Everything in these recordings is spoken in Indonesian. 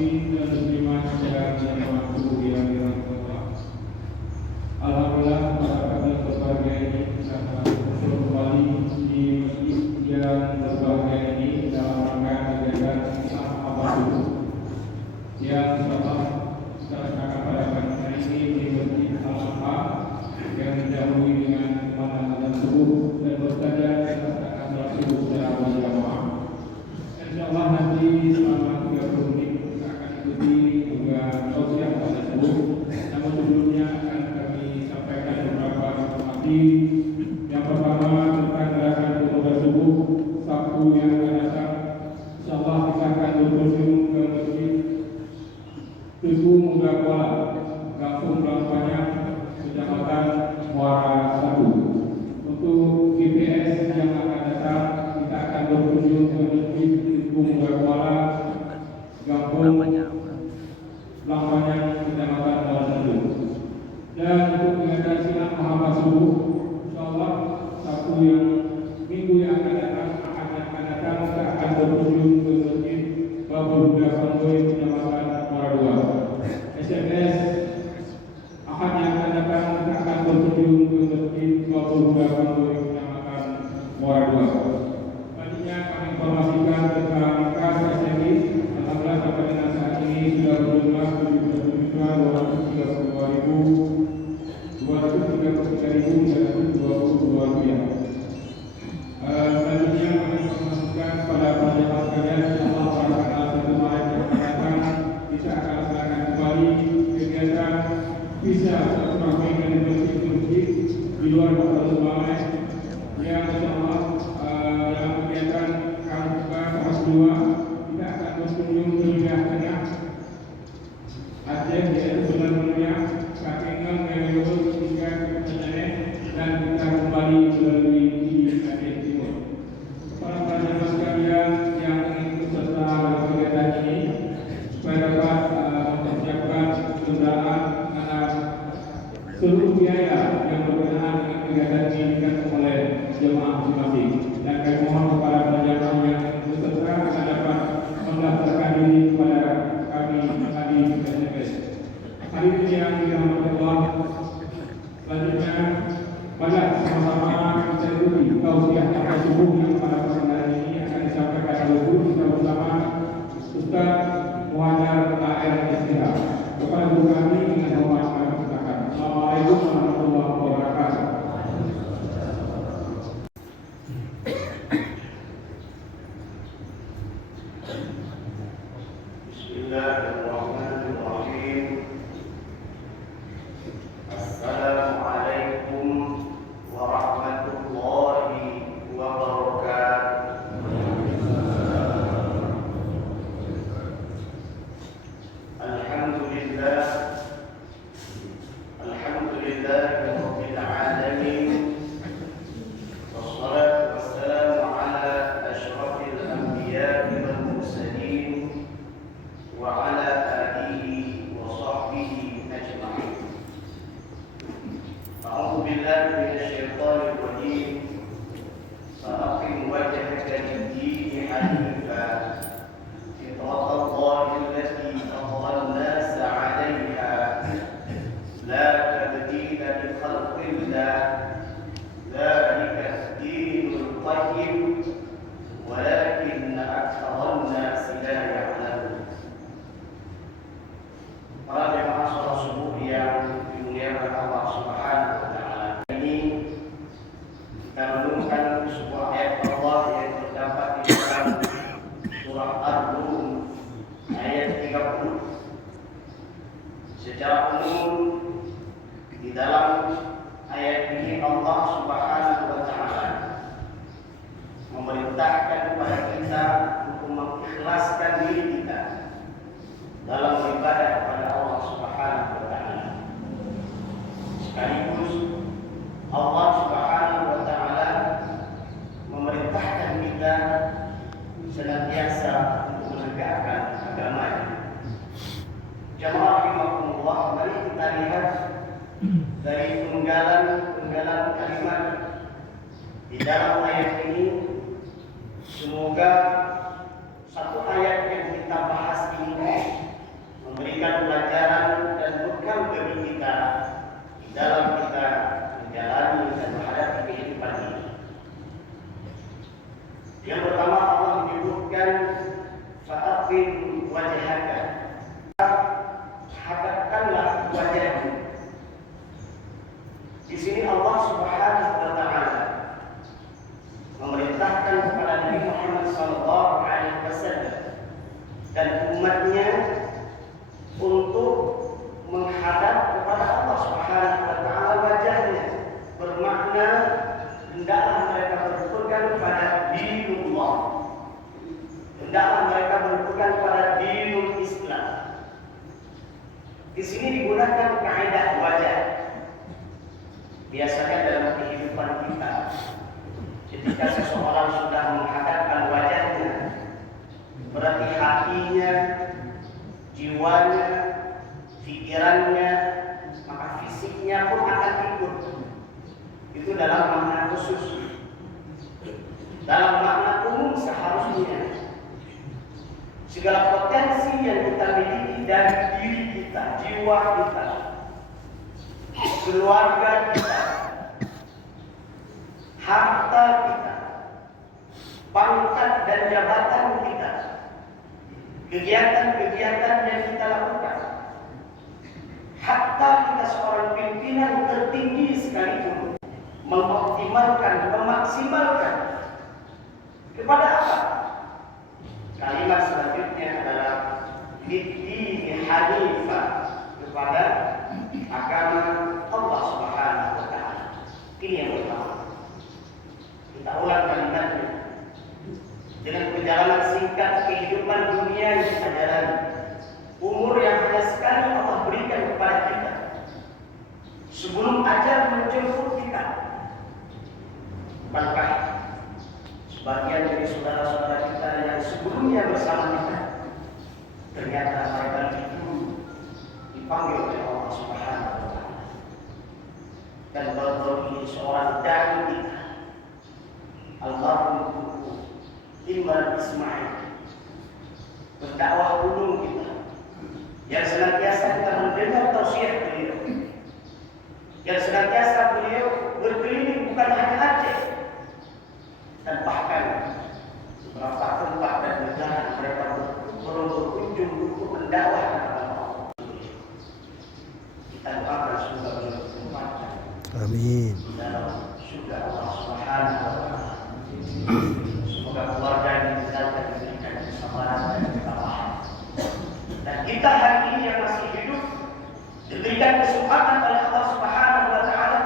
muslimin dan muslimat yang dirahmati Allah. Alhamdulillah pada berbahagia ini kita kembali di masjid yang berbahagia ini dalam rangka kegiatan Al-Abadu yang telah dilaksanakan pada pagi hari ini di Masjid Al-Adha yang didahului dengan pemandang subuh dan bersaja dilaksanakan sholat subuh secara berjamaah. Insyaallah nanti selama 30 menit kita akan ikuti juga sosial pada subuh. Namun sebelumnya akan kami sampaikan beberapa informasi. Yang pertama tentang gerakan pemuda subuh Sabtu yang akan datang. Insyaallah kita akan berkunjung ke Masjid Tugu Muda Kuala, Kampung Banyak, Kecamatan Muara 1. Untuk GPS yang akan datang, kita akan berkunjung ke Masjid Tugu Muda Kuala, Kampung Banyak, Kecamatan Muara 1. Dan untuk kegiatan silang Muhammad subuh, insyaallah Sabtu yang minggu yang akan datang, kita akan berkunjung ke Masjid Babul Huda Konvoy, Kecamatan Muara 2. SMS Ahad yang akan datang, kita akan berkunjung ke Masjid Babul Huda Konvoy, Kecamatan Muara 2. Selanjutnya kami informasikan tentang kas SMI. Alhamdulillah sampai dengan saat ini sudah berjumlah 233.222 rupiah. Selanjutnya kami informasikan kepada penjamaah sekalian, insyaallah pada tanggal 1 Maret yang akan datang kita akan laksanakan kembali kegiatan visa silaturahmi dari masjid-masjid di luar kota Surabaya yang insyaallah dalam kegiatan Kambuka kelas 2 kita akan berkunjung ke wilayah tengah Aceh, yaitu Bulan Mulia, Katingan, Mewelus, hingga ke Penjane, dan kita kembali melalui di Aceh Timur. Para penjamaah sekalian yang ingin ikut serta dalam kegiatan ini supaya dapat mempersiapkan kendaraan karena seluruh biaya yang berkenaan dengan kegiatan ini ditanggung oleh jemaah masing-masing. Dan kami mohon kepada penjamaah yang berserta akan dapat mendaftarkan diri kepada kami di SMS. Hari ini yang dirahmati Allah. Selanjutnya, pada sama-sama kita ikuti tausiah pada subuh yang pada kesempatan ini akan disampaikan oleh guru kita bersama Ustaz Muhammad A.R. Istirahat. Kepada guru kami dengan hormat kami silakan. Assalamualaikum warahmatullahi wabarakatuh. Bismillahirrahmanirrahim. Assalamualaikum warahmatullahi wabarakatuh. Alhamdulillah, alhamdulillahirabbil alamin. Wassalatu wassalamu ala asyrafil anbiya'i wal mursalin wa ala alihi wa sahbihi ajma'in. A'udzu billahi minasyaitonir rajim. Fa'aqim wajhaka lid-dini hanifan fitratallahi allati fatara an-nasa 'alayha la tabdila li khalqillah dzalika ad-dinul qayyim walakinna aktharan nasi la ya'lamun. Para jemaah salat subuh yang dimuliakan Allah Subhanahu wa taala, ini kita renungkan sebuah ayat Allah yang terdapat di dalam surah Ar-Rum ayat 30. Secara umum di dalam ayat ini Allah Subhanahu wa taala memerintahkan kepada kita untuk mengikhlaskan diri kita dalam beribadah kepada Allah Subhanahu wa taala. Sekaligus Allah Subhanahu wa taala memerintahkan kita senantiasa untuk menegakkan agama-Nya. Jamaah rahimakumullah, mari kita lihat dari penggalan kalimat di dalam ayat ini. Semoga satu ayat yang kita bahas ini wajhaka, hadapkanlah wajahmu. Di sini Allah Subhanahu wa taala memerintahkan kepada Nabi Muhammad SAW dan umatnya untuk menghadap kepada Allah Subhanahu wa taala wajahnya, bermakna hendaklah mereka berpegang pada dinullah, hendaklah mereka berpegang pada dinul Islam. Di sini digunakan kaidah wajah. Biasanya dalam kehidupan kita, ketika seseorang sudah menghadapkan wajahnya, berarti hatinya, jiwanya, pikirannya, maka fisiknya pun akan ikut. Itu dalam makna khusus. Dalam makna umum seharusnya segala potensi yang kita miliki dari diri kita, jiwa kita, keluarga kita, harta kita, pangkat dan jabatan kita, kegiatan-kegiatan yang kita lakukan, hatta kita seorang pimpinan tertinggi sekalipun, mengoptimalkan, memaksimalkan kepada apa? Kalimat selanjutnya adalah Lidini Hanifah, kepada agama Allah Subhanahu wa taala. Ini yang pertama. Kita ulang kalimatnya. Dengan perjalanan singkat kehidupan dunia yang kita jalani, umur yang hanya sekali Allah berikan kepada kita, sebelum ajal menjemput kita, maka sebagian dari saudara-saudara kita yang sebelumnya bersama kita, ternyata mereka itu dipanggil oleh Allah Subhanahu wa taala. Dan baru-baru ini seorang dai kita, almarhum Imran Ismail, berdakwah umum kita, yang senantiasa kita mendengar tausiah beliau, yang senantiasa beliau berkeliling bukan hanya Aceh, dan bahkan beberapa tempat dan negara mereka berkunjung untuk mendakwah kepada Allah. Kita doakan semoga beliau bertempatkan. Amin. Dalam surga Allah Subhanahu wa taala. Semoga keluarga yang ditinggalkan diberikan kesabaran dan ketabahan. Dan kita hari ini yang masih hidup diberikan kesempatan oleh Allah Subhanahu wa taala,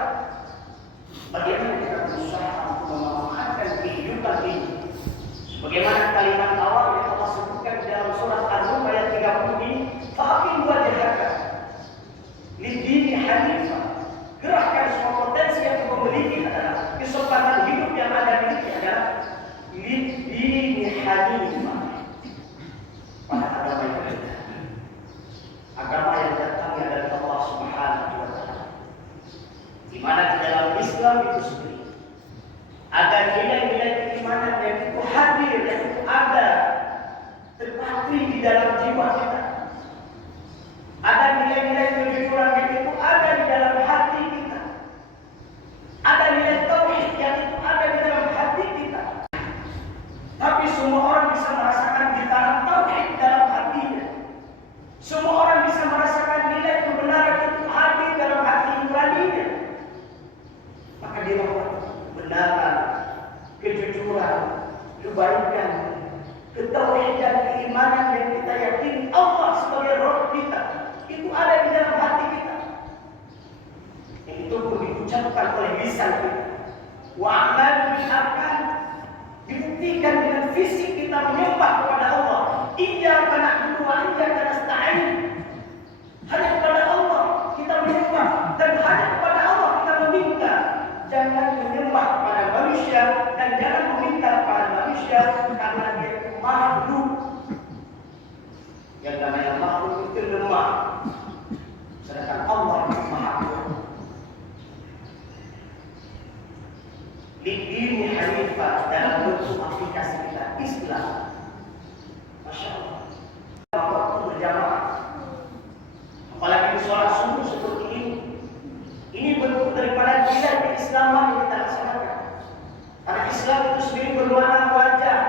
bagaimana kita berusaha untuk memanfaatkan kehidupan ini. Sebagaimana kalimat awal yang Allah sebutkan di dalam surat An-Nur ayat 30 ini, faqim wajhaka lidini hanifah. Gerakkan semua potensi yang kita miliki adalah kesempatan hidup yang ada miliki adalah lidini hanifah, pada agama yang benar, agama yang datangnya dari Allah Subhanahu wa taala, di mana di dalam Islam itu sendiri ada nilai-nilai keimanan yang itu hadir, yang itu ada, terpatri di dalam jiwa kita. Ada nilai-nilai kejujuran yang itu ada di dalam hati kita. Ada nilai tauhid yang itu ada di dalam hati kita. Tapi semua orang bisa merasakan getaran tauhid dalam hatinya. Semua orang bisa merasakan nilai kebenaran itu hadir dalam hati nuraninya. Maka dia kebenaran, kejujuran, kebaikan, ketauhidan, keimanan yang kita yakini Allah sebagai Rabb kita, itu ada di dalam hati kita. Yang itu pun diucapkan oleh lisan kita. Wa amal bil arkan, dibuktikan dengan fisik kita menyembah kepada Allah. Iyyaka na'budu wa iyyaka nasta'in. Hanya kepada Allah kita menyembah dan hanya kepada Allah kita meminta. Jangan menyembah kepada manusia dan jangan meminta kepada manusia karena dia itu makhluk. Yang namanya makhluk itu lemah, sedangkan Allah itu maha kuat. Lidini hanifah dalam bentuk aplikasi kita Islam. Masya Allah. Waktu berjamaah, apalagi di sholat subuh seperti ini bentuk daripada nilai keislaman yang kita laksanakan. Karena Islam itu sendiri bermakna wajah.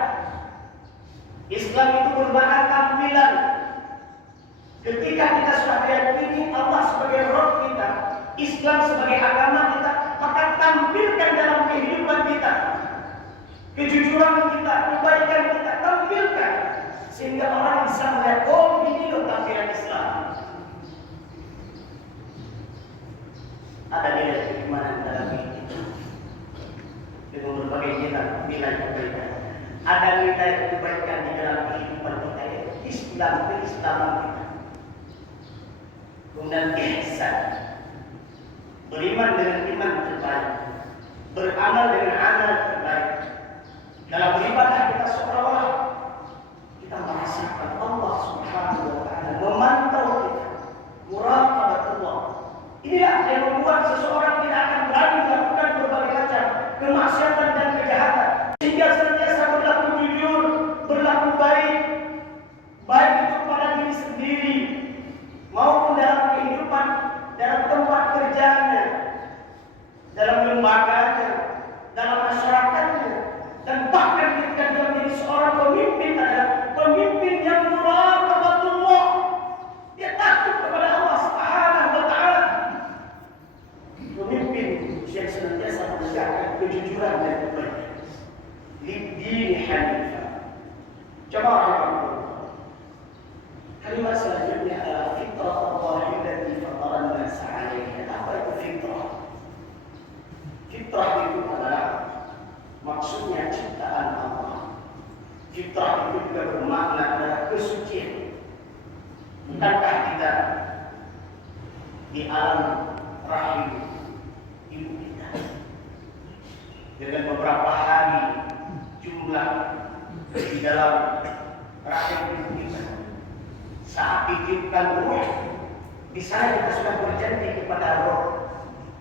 Islam itu bermakna tampilan. ada nilai kebaikan di dalam kehidupan kita, yaitu keislaman kita. Kemudian ihsan, beriman dengan iman terbaik, beramal dengan amal terbaik. Dalam beribadah kita seolah-olah kita merasakan Allah Subhanahu wa Ta'ala memantau kita, muraqabatullah. Inilah yang membuat seseorang tidak akan berani melakukan berbagai macam kemaksiatan dan kejahatan, sehingga senantiasa berlaku jujur, berlaku baik, baik itu kepada diri sendiri maupun dalam kehidupan, dalam tempat kerjanya, dalam lembaganya, dalam masyarakatnya, dan bahkan ketika dia menjadi seorang pemimpin adalah pemimpin yang muraqabatullah. Dia takut kepada Allah Subhanahu wa Ta'ala. Pemimpin yang senantiasa menegakkan kejujuran dan kebaikan. Lidini hanifah. Jamaah kalimat selanjutnya adalah fitrah Allah allati fatara an-nas 'alaiha. Apa itu fitrah? Fitrah itu adalah maksudnya ciptaan Allah. Fitrah itu juga bermakna adalah kesucian. Bukankah kita di alam rahim ibu kita dengan beberapa hari jumlah di dalam rahim ibu kita, saat ditiupkan ruh, di sana kita sudah berjanji kepada roh.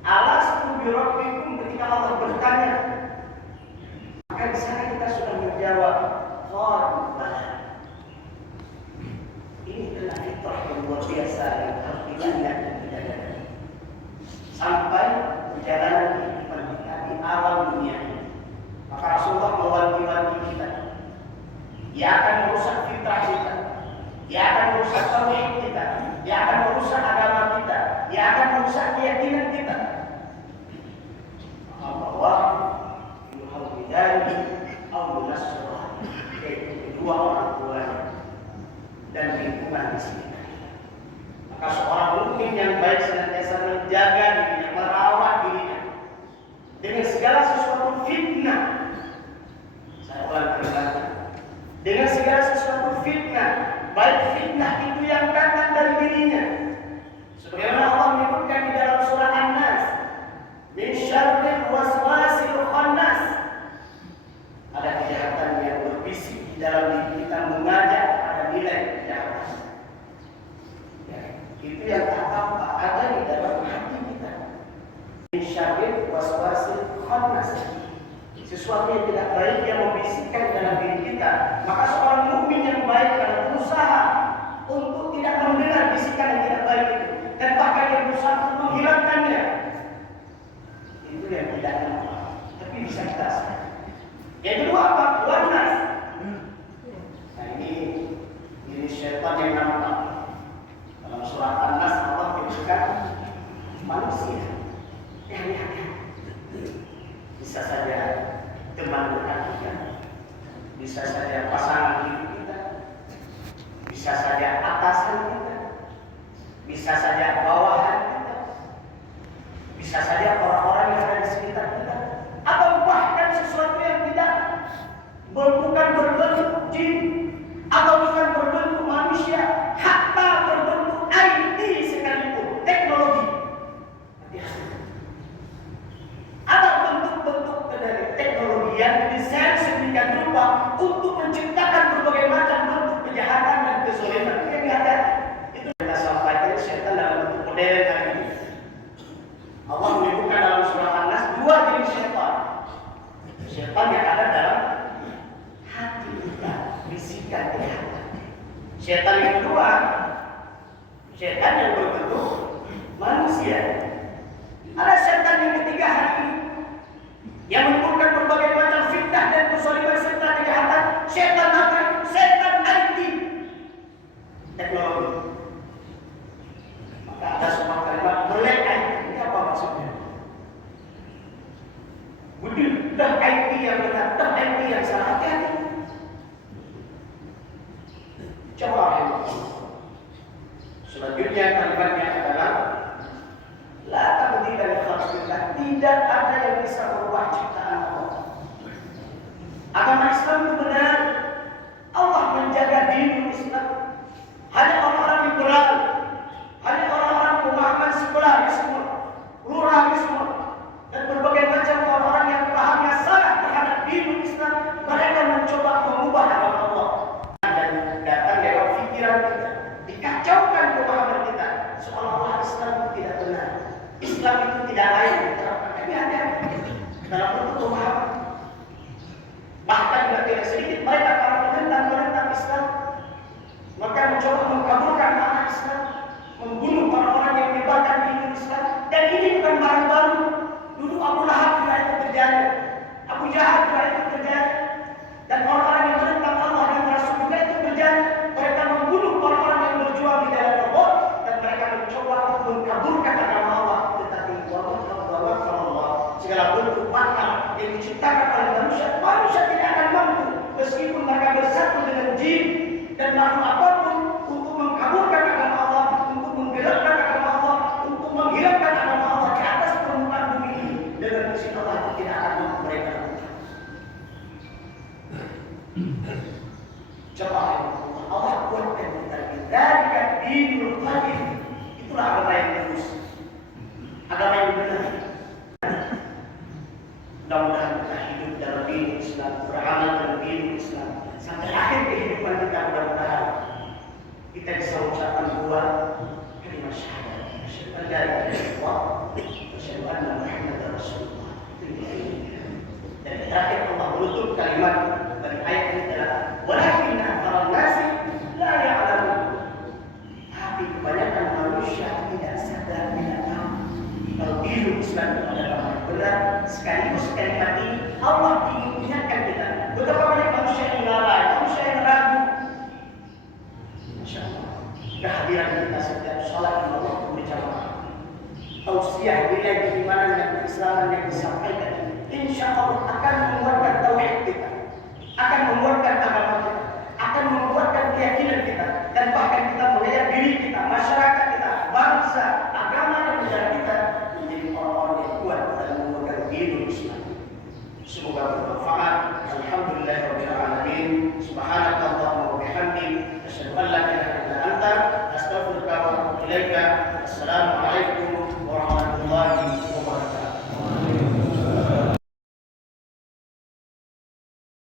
Alastu bi rabbikum, ketika Allah bertanya, maka di sana kita sudah menjawab qalu bala. Ini adalah fitrah yang luar biasa yang harus kita ingat dan kita jaga sampai perjalanan kehidupan kita di alam dunia ini. Maka Rasulullah mewanti-wanti kita, ia akan merusak fitrah kita, ia akan merusak tauhid kita, ia akan merusak agama kita, ia akan merusak keyakinan kita. Allah yuhawidani au nasrah, yaitu kedua orang tuanya dan lingkungan di sekitar. Maka seorang mukmin yang baik senantiasa menjaga dirinya, merawat dirinya dengan segala sesuatu fitnah. Saya ulang kembali, dengan segala sesuatu fitnah, baik fitnah itu yang datang dari dirinya, sebagaimana Allah menyebutkan di dalam surah An-Nas, min syarril waswasil khannas. Ada kejahatan yang berbisik di dalam diri kita, mengajak pada nilai kejahatan. Ya, itu yang tak tampak ada di dalam hati kita. Min syarril waswasil khannas, sesuatu yang tidak baik yang membisikkan dalam diri kita. Maka seorang mukmin yang baik akan berusaha untuk tidak mendengar bisikan yang tidak baik itu, dan bahkan yang berusaha untuk menghilangkannya. Itu yang tidak nampak, tapi bisa kita sadar. Yang kedua apa? Wanas. Nah ini syaitan yang nampak. Dalam surah An-Nas Allah menyebutkan manusia. Bisa saja teman dekat kita, bisa saja pasangan hidup kita, bisa saja atasan kita, bisa saja bawahan kita, bisa saja orang-orang yang ada di sekitar kita, atau bahkan sesuatu yang tidak bukan berbentuk jin atau bukan berbentuk manusia, hatta berbentuk IT sekalipun, teknologi. Ada bentuk-bentuk dari teknologi yang didesain sedemikian rupa untuk menciptakan berbagai macam bentuk kejahatan dan kezaliman. Itu yang ada. Itu kita sampaikan syaitan dalam bentuk modern hari ini. Allah menyebutkan dalam surah An-Nas dua jenis syaitan. Syaitan yang ada dalam hati kita, bisikan kejahatan. Syaitan yang kedua, syaitan yang berbentuk manusia. Ada syaitan yang ketiga hari ini yang menimbulkan berbagai macam fitnah dan kezaliman serta kejahatan. Syaitan apa? Syaitan IT, teknologi. Maka ada sebuah kalimat melek IT. Ini apa maksudnya? Budil, dah IT yang benar, dah IT yang salah. Hati-hati. Coba. Selanjutnya kalimatnya adalah la tabdila li khalqillah, tidak ada yang bisa merubah ciptaan Allah. Agama Islam itu benar pikiran kita, dikacaukan pemahaman kita, seolah-olah Islam itu tidak benar, Islam itu tidak layak diterapkan. Tapi hati-hati dalam bentuk pemahaman. Bahkan tidak sedikit mereka para penentang Islam, maka mencoba mengkaburkan makna Islam, membunuh orang-orang yang menyebarkan dini Islam. Dan ini bukan barang baru. Dulu Abu Lahab juga itu terjadi, Abu Jahal juga itu terjadi, dan orang-orang yang menentang Allah dan Rasul juga itu terjadi. Mereka membunuh orang-orang yang berjuang di dalam Allah, dan mereka mencoba mengkaburkan agama Allah. Tetapi Allah, segala bentuk makna yang diciptakan oleh manusia tidak akan mampu, meskipun mereka bersatu dengan jin dan makhluk apapun, untuk mengkaburkan agama Allah, untuk menggelapkan agama Allah, untuk menghilangkan agama Allah di atas permukaan bumi ini. Dengan izin Allah itu tidak akan mampu mereka. Coba Allah kuatkan kita. Dari dinul qayyim, itulah agama yang lurus, agama yang benar. Mudah-mudahan kita hidup dalam dini Islam, beramal dalam dini Islam sampai akhir kehidupan kita. Mudah-mudahan kita bisa ucapkan dua kalimat syahadat, asyhadu an la ilaha illallah wa asyhadu anna Muhammadar Rasulullah. Dan terakhir Allah menutup kalimat dari ayat ini adalah walakin aktsarun nasi la ya'lamun. Tapi kebanyakan manusia tidak sadar, tidak tahu kalau dini Islam itu adalah benar. Sekaligus kalimat ini Allah ingin ingatkan kita betapa banyak manusia yang lalai, manusia yang ragu. Masya Allah, kehadiran kita setiap sholat di waktu berjamaah, tausiah nilai keimanan dan keislaman yang disampaikan, insya Allah akan menguatkan tauhid